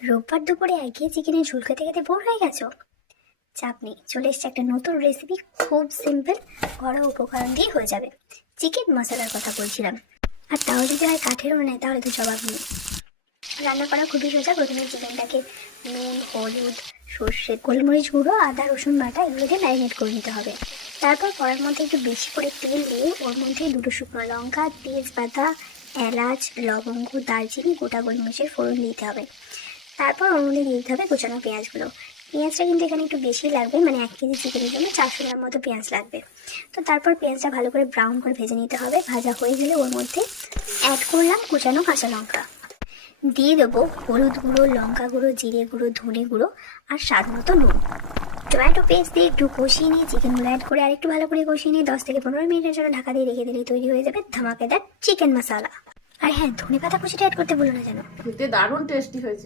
রোববার দুপুরে একঘেয়ে চিকেনের ঝোল খেতে খেতে বোর হয়ে গেছো? চাপ নেই, চলে এসছে একটা নতুন রেসিপি, খুব সিম্পল, ঘরোয়া উপকরণ দিয়ে হয়ে যাবে। চিকেন মশলার কথা বলছিলাম। আর তাও যদি হয় কাঠের উনুনে, তাহলে তো জবাব নেই। রান্না করা খুবই সোজা। প্রথমে চিকেনটাকে নুন, হলুদ, সর্ষে, গোলমরিচ গুঁড়ো, আদা রসুন বাটা এগুলো দিয়ে ম্যারিনেট করে নিতে হবে। তারপর কড়ার মধ্যে একটু বেশি করে তেল দিয়ে ওর মধ্যে দুটো শুকনো লঙ্কা, তেজপাতা, এলাচ, লবঙ্গ, দারচিনি, গোটা গোলমরিচের ফোড়ন দিতে হবে। তারপর ওর মধ্যে দিয়ে দিতে হবে কুচানো পেঁয়াজগুলো। পেঁয়াজটা কিন্তু এখানে একটু বেশি লাগবে, মানে 1 কেজি চিকেনের জন্য 400 গ্রাম মতো পেঁয়াজ লাগবে। তো তারপর পেঁয়াজটা ভালো করে ব্রাউন করে ভেজে নিতে হবে। ভাজা হয়ে গেলে ওর মধ্যে অ্যাড করলাম কুচানো কাঁচা লঙ্কা, দিয়ে দেবো হলুদ গুঁড়ো, লঙ্কা গুঁড়ো, জিরে গুঁড়ো, ধনে গুঁড়ো আর স্বাদ মতো নুন। টমেটো পেস্ট দিয়ে একটু কষিয়ে নিয়ে চিকেনগুলো অ্যাড করে আরেকটু ভালো করে কষিয়ে নিয়ে 10 থেকে 15 মিনিটের জন্য ঢাকা দিয়ে রেখে দিলেই তৈরি হয়ে যাবে ধামাকেদার চিকেন মশলা। আর হ্যাঁ, ধনে পাতা কুচিটা অ্যাড করতে ভুলো না যেন। খেতে দারুণ টেস্টি হয়েছে।